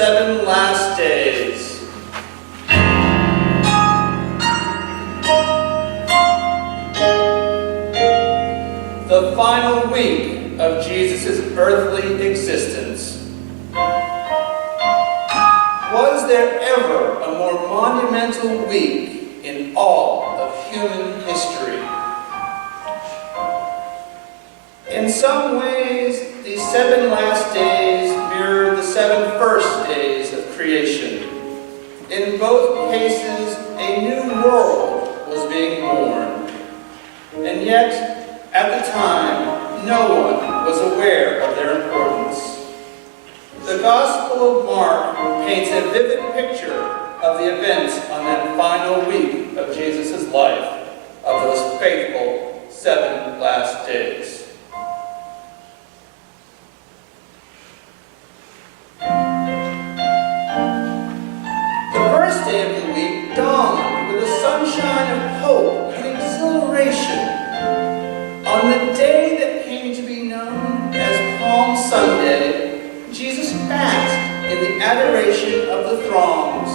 7 last days. The final week of Jesus' earthly existence. Was there ever a more monumental week in all of human history? In some ways, these 7 last days mirror the 7 first days of creation. In both cases, a new world was being born. And yet, at the time, no one was aware of their importance. The Gospel of Mark paints a vivid picture of the events on that final week of Jesus' life, of those faithful 7 last days. The first day of the week dawned with a sunshine of hope and exhilaration. On the day that came to be known as Palm Sunday, Jesus basked in the adoration of the throngs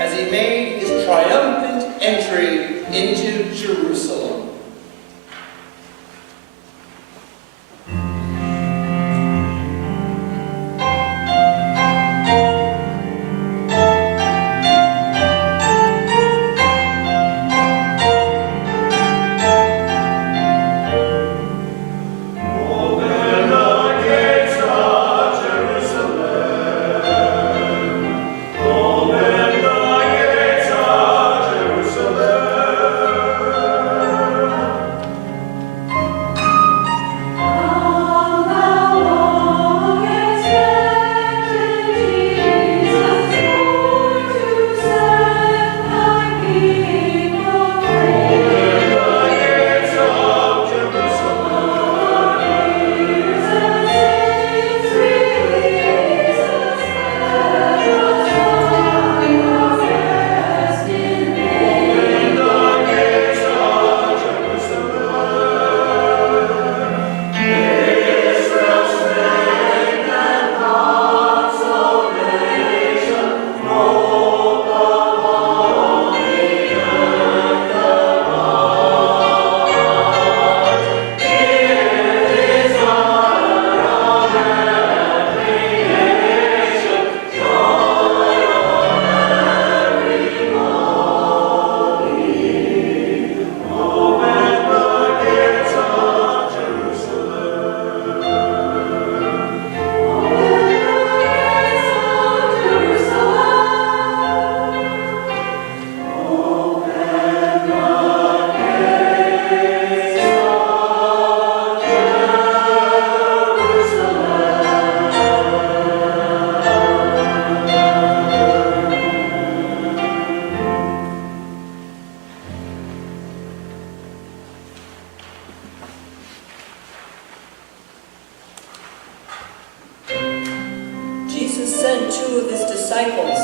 as he made his triumphant entry into Jerusalem. Jesus sent 2 of his disciples,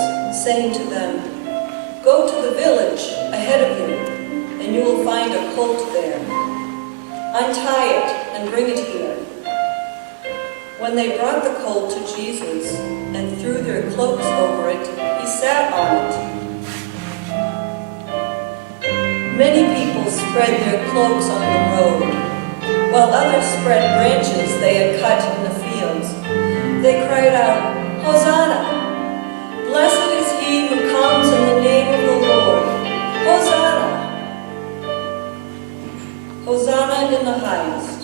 saying to them, "Go to the village ahead of you, and you will find a colt there. Untie it and bring it here." When they brought the colt to Jesus and threw their cloaks over it, he sat on it. Many people spread their cloaks on the road, while others spread branches they had cut in the fields. They cried out, "Hosanna! Blessed is he who comes in the name of the Lord. Hosanna! Hosanna in the highest."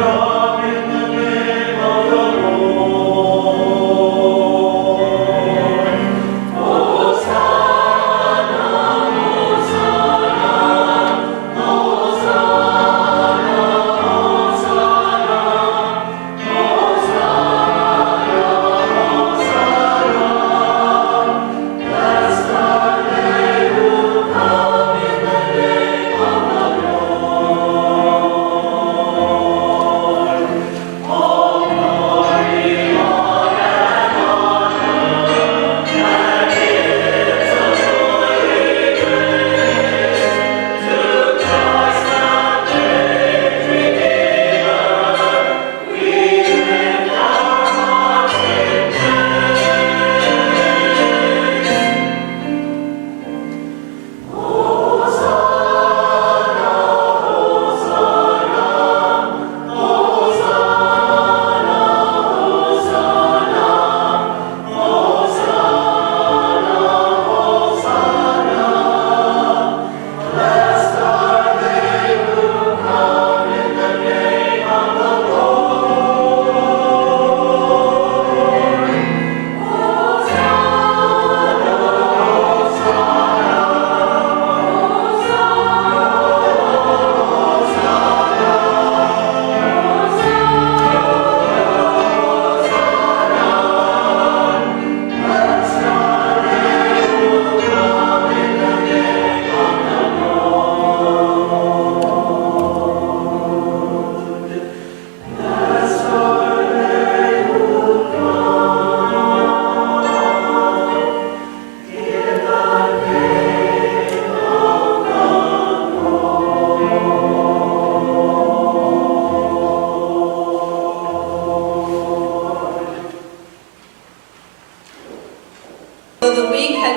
Come in the name of the Lord.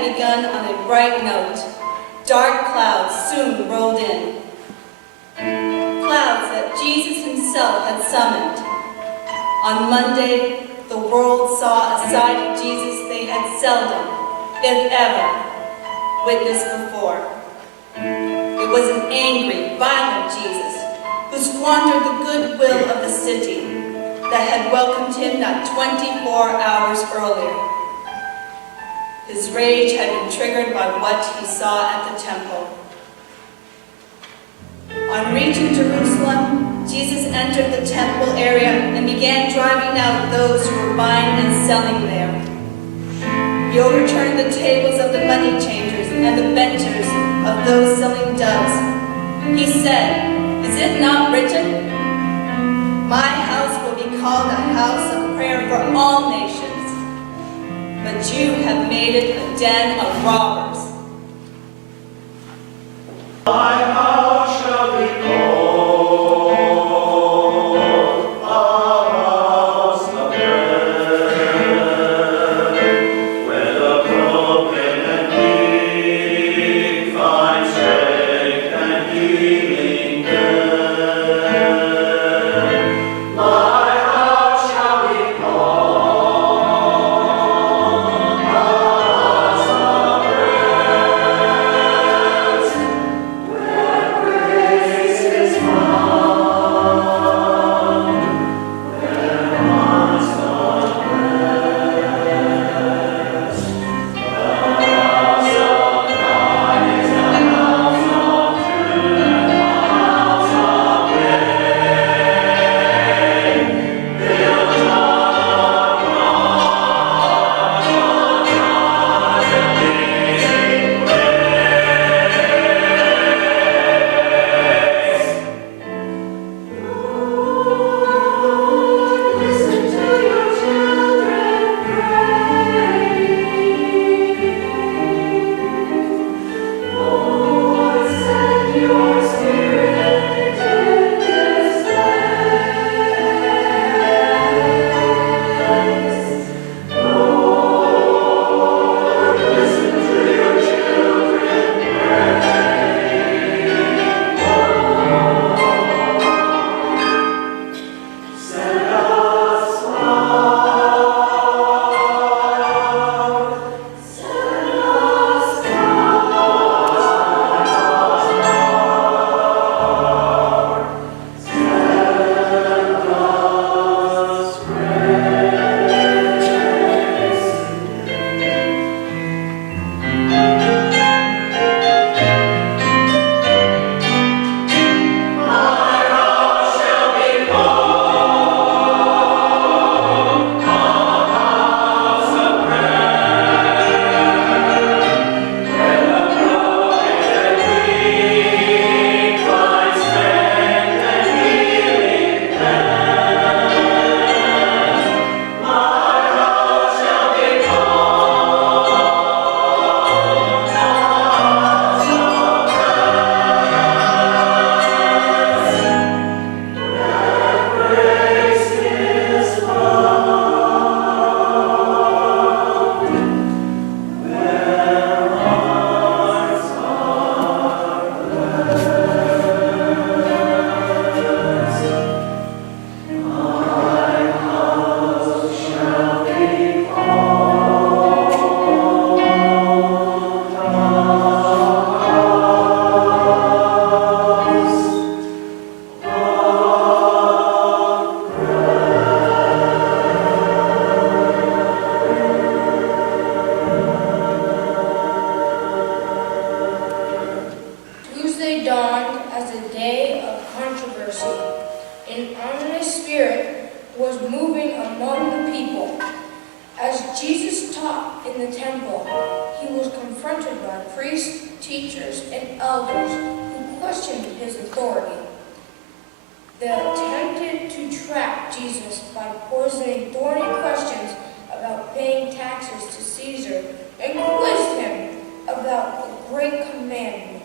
had begun on a bright note. Dark clouds soon rolled in. Clouds that Jesus himself had summoned. On Monday, the world saw a side of Jesus they had seldom, if ever, witnessed before. It was an angry, violent Jesus who squandered the goodwill of the city that had welcomed him not 24 hours earlier. His rage had been triggered by what he saw at the temple. On reaching Jerusalem, Jesus entered the temple area and began driving out those who were buying and selling there. He overturned the tables of the money changers and the benchers of those selling doves. He said, "Is it not written, 'My house will be called a house of prayer for all nations,' but you have made it a den of robbers." My house shall be called a house of prayer, where the broken and weak find strength and healing there. My house shall be called a house of They attempted to trap Jesus by poisoning thorny questions about paying taxes to Caesar and quizzed him about the great commandment.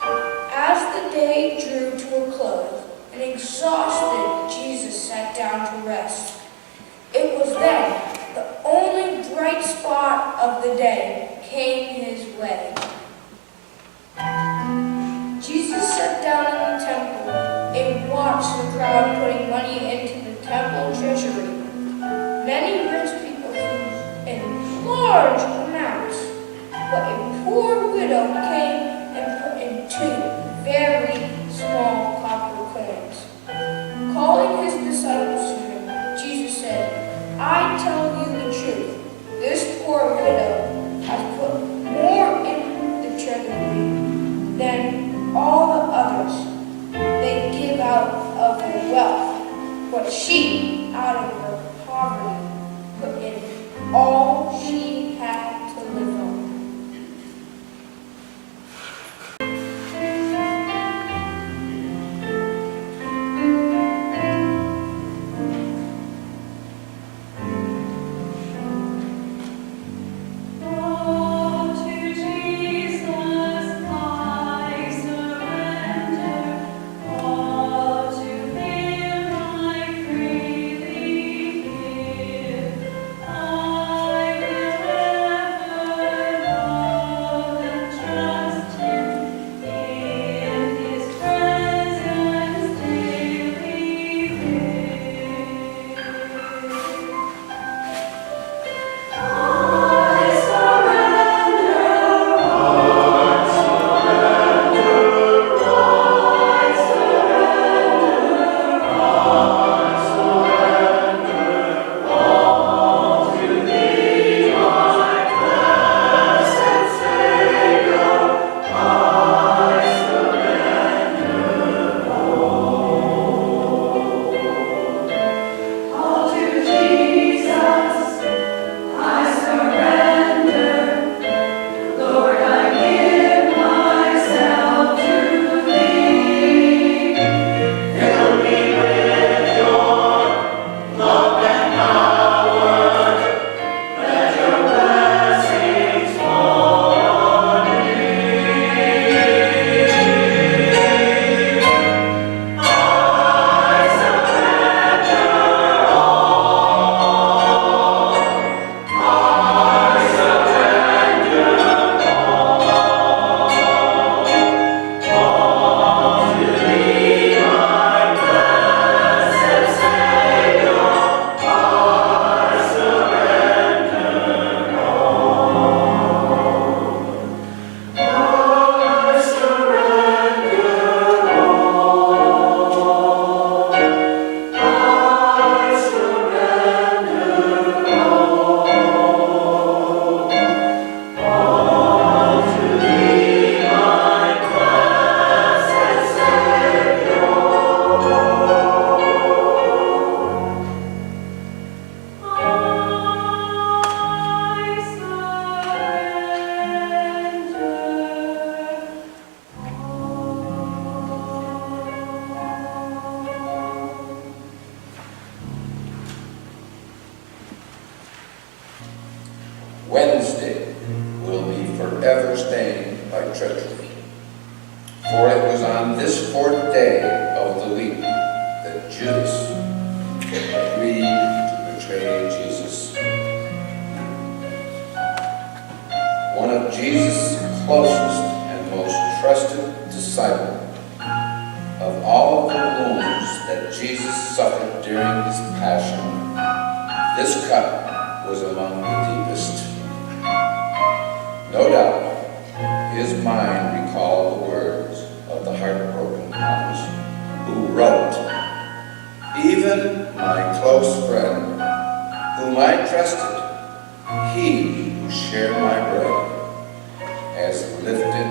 As the day drew to a close, and exhausted, Jesus sat down to rest. It was then the only bright spot of the day came a sheep out of her poverty, put in all she had to live on. Wednesday will be forever stained by treachery. For it was on this fourth day of the week that Judas agreed to betray Jesus. One of Jesus' closest and most trusted disciples. Of all the wounds that Jesus suffered during his passion, this cut was among the deepest. No doubt, his mind recalled the words of the heartbroken Thomas, who wrote, "Even my close friend, whom I trusted, he who shared my bread, has lifted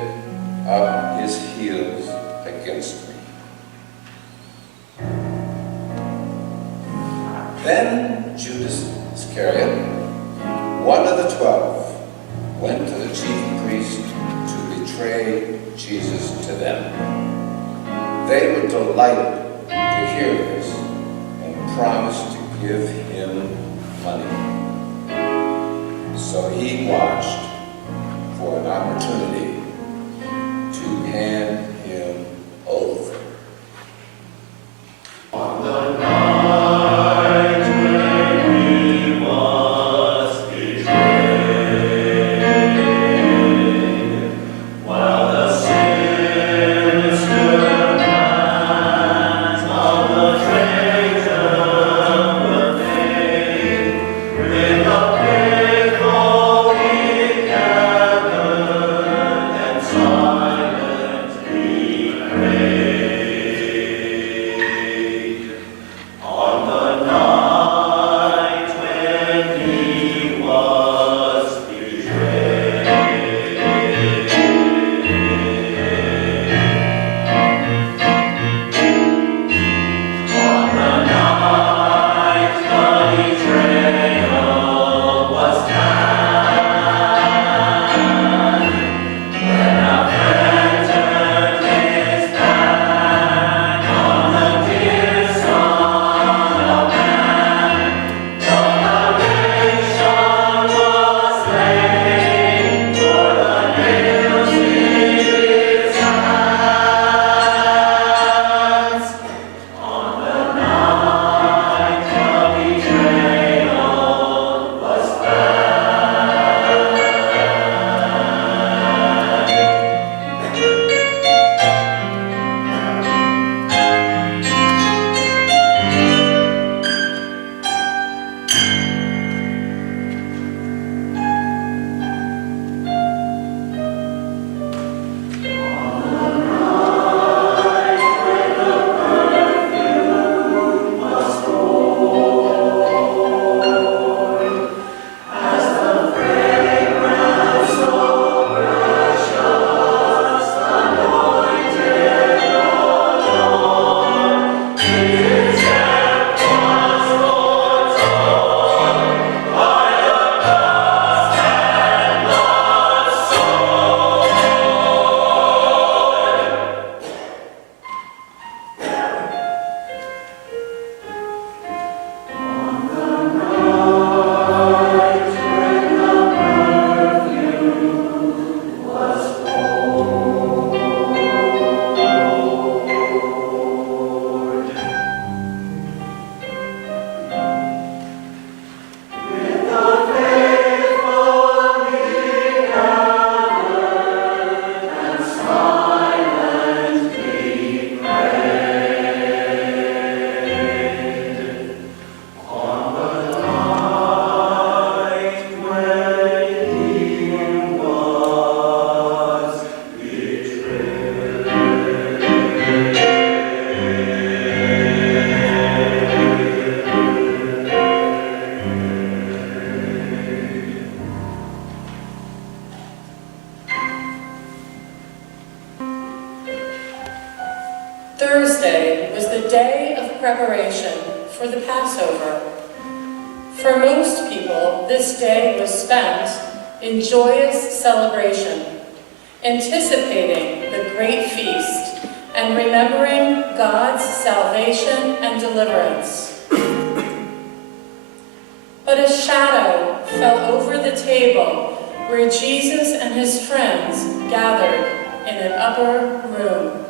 up his heels against me." Then Judas Iscariot, one of the 12, went to the chief priests to betray Jesus to them. They were delighted to hear this and promised to give him money. So he watched for an opportunity to hand him over. On the night when he was betrayed, while the sinister plans of the traitor were made, with the faithful he gathered Passover. For most people, this day was spent in joyous celebration, anticipating the great feast and remembering God's salvation and deliverance. But a shadow fell over the table where Jesus and his friends gathered in an upper room.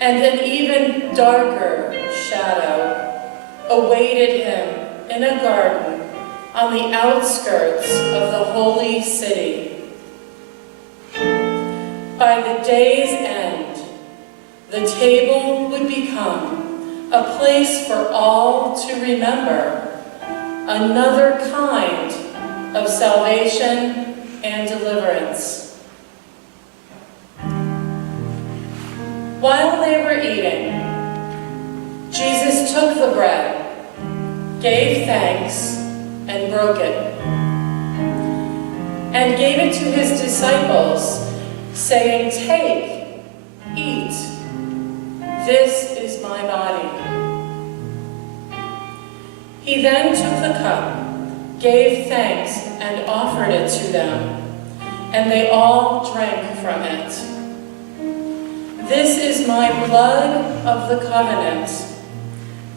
And an even darker shadow awaited him in a garden on the outskirts of the holy city. By the day's end, the table would become a place for all to remember another kind of salvation and deliverance. While they were eating, Jesus took the bread, gave thanks, and broke it, and gave it to his disciples, saying, "Take, eat, this is my body." He then took the cup, gave thanks, and offered it to them, and they all drank from it. "This is my blood of the covenant,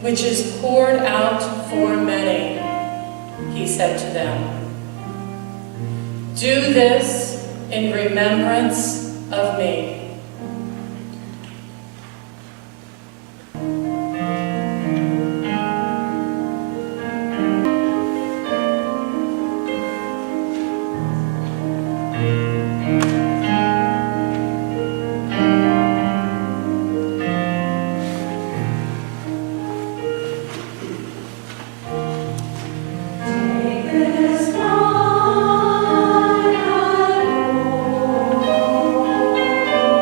which is poured out for many," he said to them. "Do this in remembrance of me." Take this wine and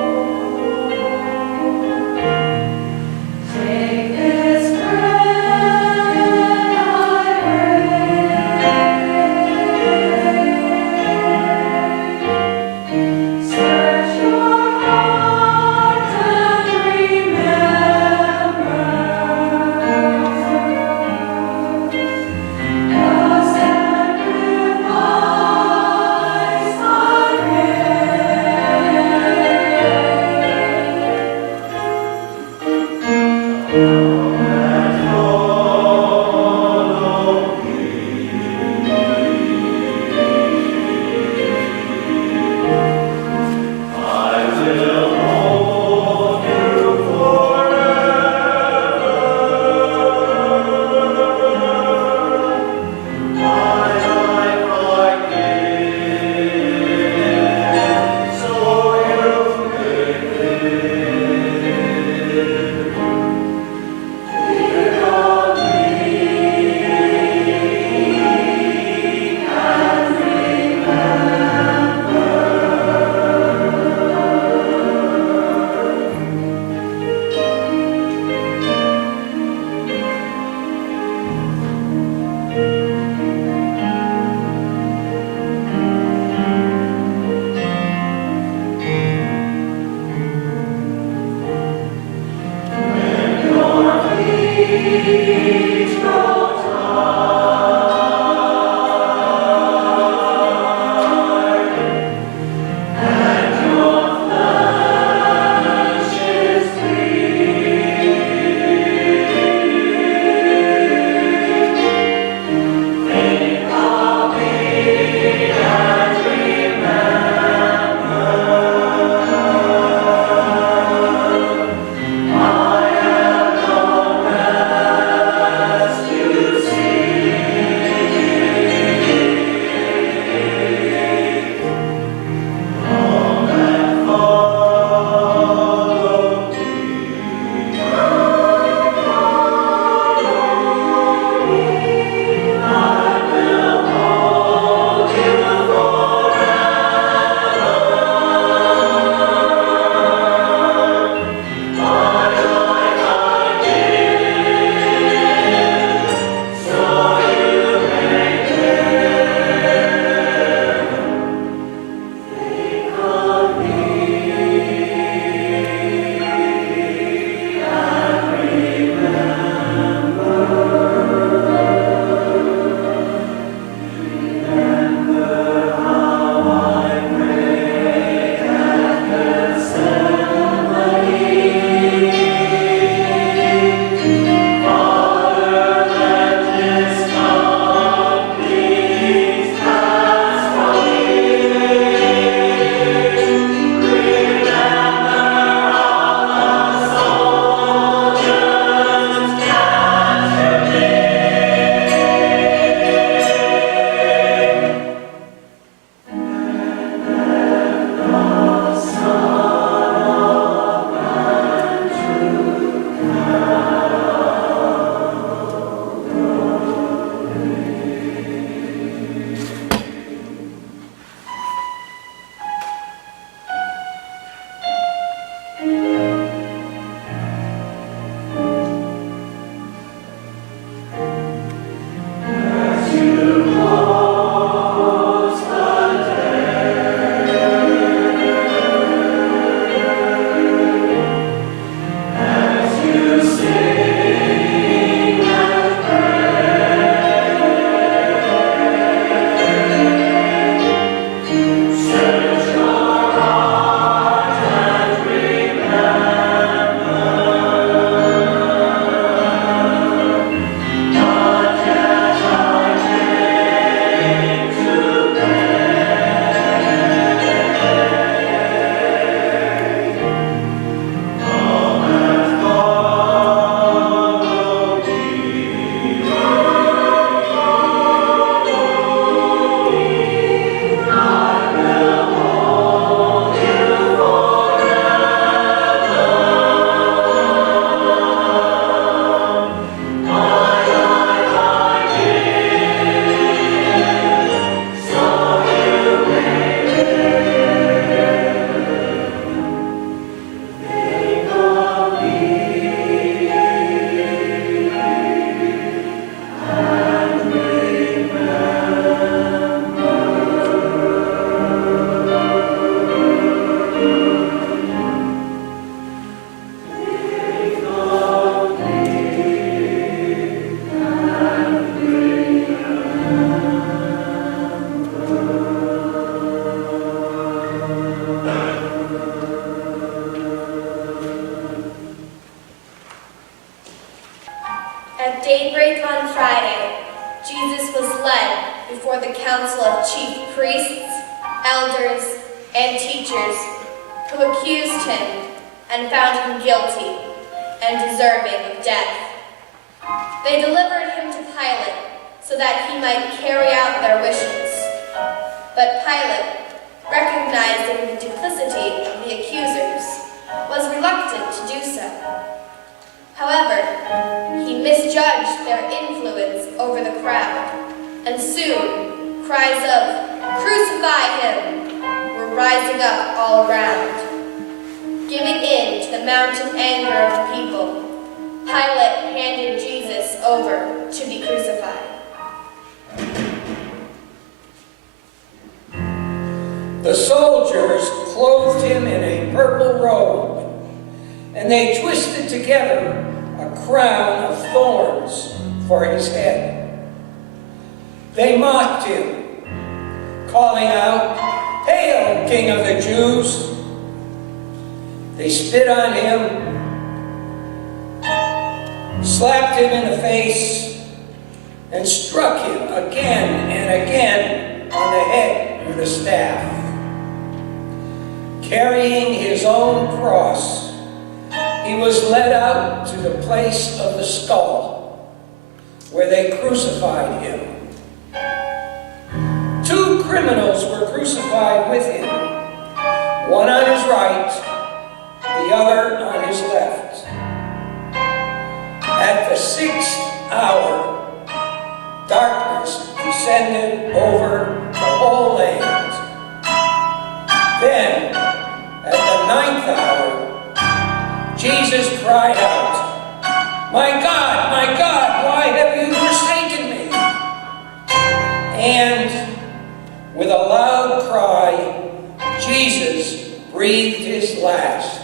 At daybreak on Friday, Jesus was led before the council of chief priests, elders, and teachers, who accused him and found him guilty and deserving of death. They delivered him to Pilate so that he might carry out their wishes. But Pilate, recognizing the duplicity of the accusers, was reluctant to do so. However, he misjudged their influence over the crowd, and soon cries of "Crucify him!" were rising up all around. Giving in to the mounting anger of the people, Pilate handed Jesus over to be crucified. The soldiers clothed him in a purple robe, and they twisted together a crown of thorns for his head. They mocked him, calling out, "Hail, King of the Jews!" They spit on him, slapped him in the face, and struck him again and again on the head with a staff. Carrying his own cross, he was led out to the place of the skull, where they crucified him. Two criminals were crucified with him, one on his right, the other on his left. At the 6th hour, darkness descended over the whole land. Then, at the 9th hour, Jesus cried out, my God, why have you forsaken me?" And with a loud cry, Jesus breathed his last.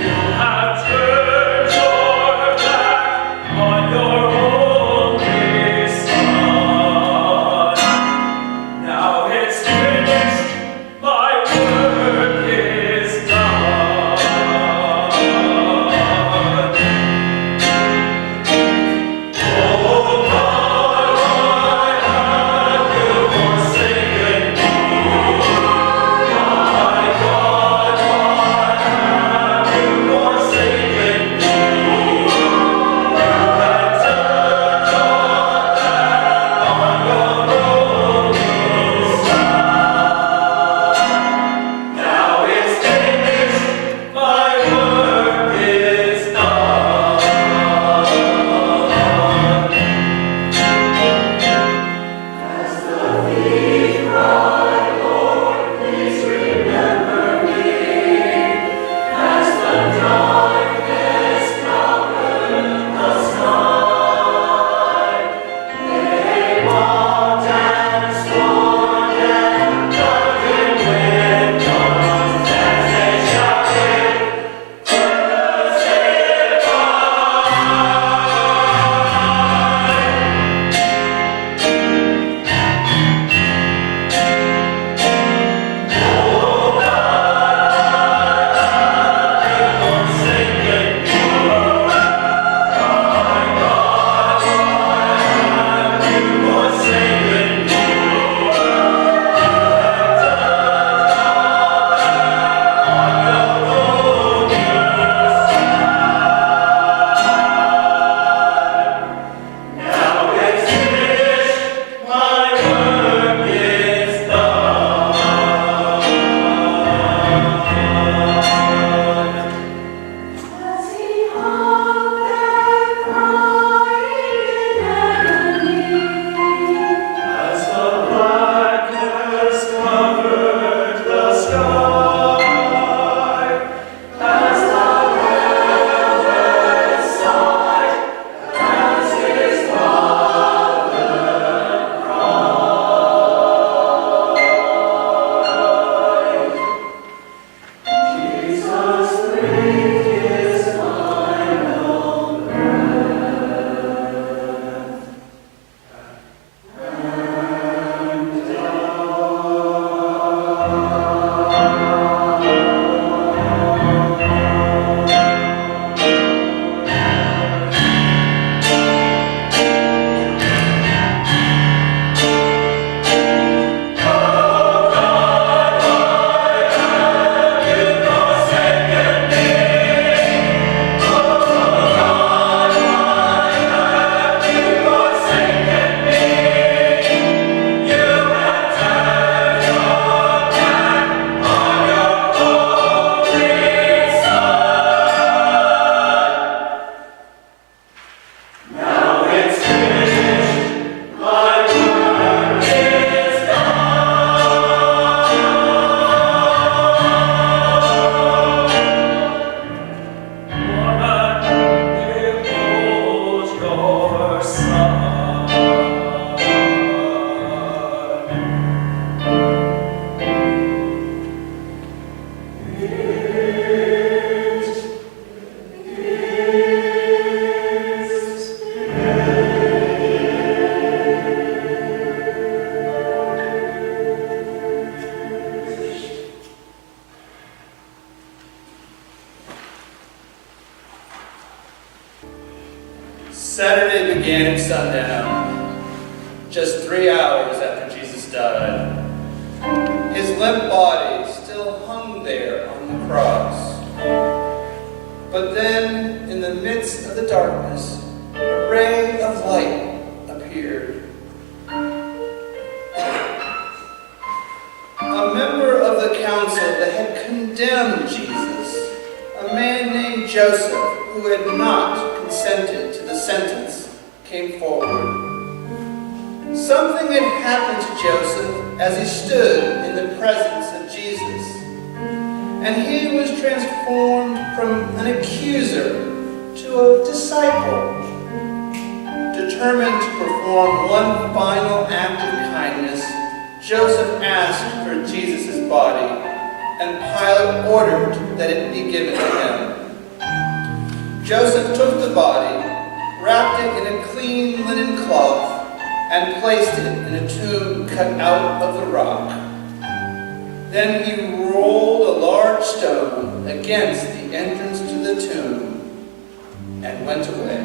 You Saturday began at sundown, just 3 hours after Jesus died. His limp body still hung there on the cross. But then, in the midst of the darkness, a ray of light appeared. A member of the council that had condemned Jesus, a man named Joseph, who had not consented to the sentence, came forward. Something had happened to Joseph as he stood in the presence of Jesus, and he was transformed from an accuser to a disciple. Determined to perform one final act of kindness, Joseph asked for Jesus' body, and Pilate ordered that it be given to him. Joseph took the body, wrapped it in a clean linen cloth, and placed it in a tomb cut out of the rock. Then he rolled a large stone against the entrance to the tomb and went away.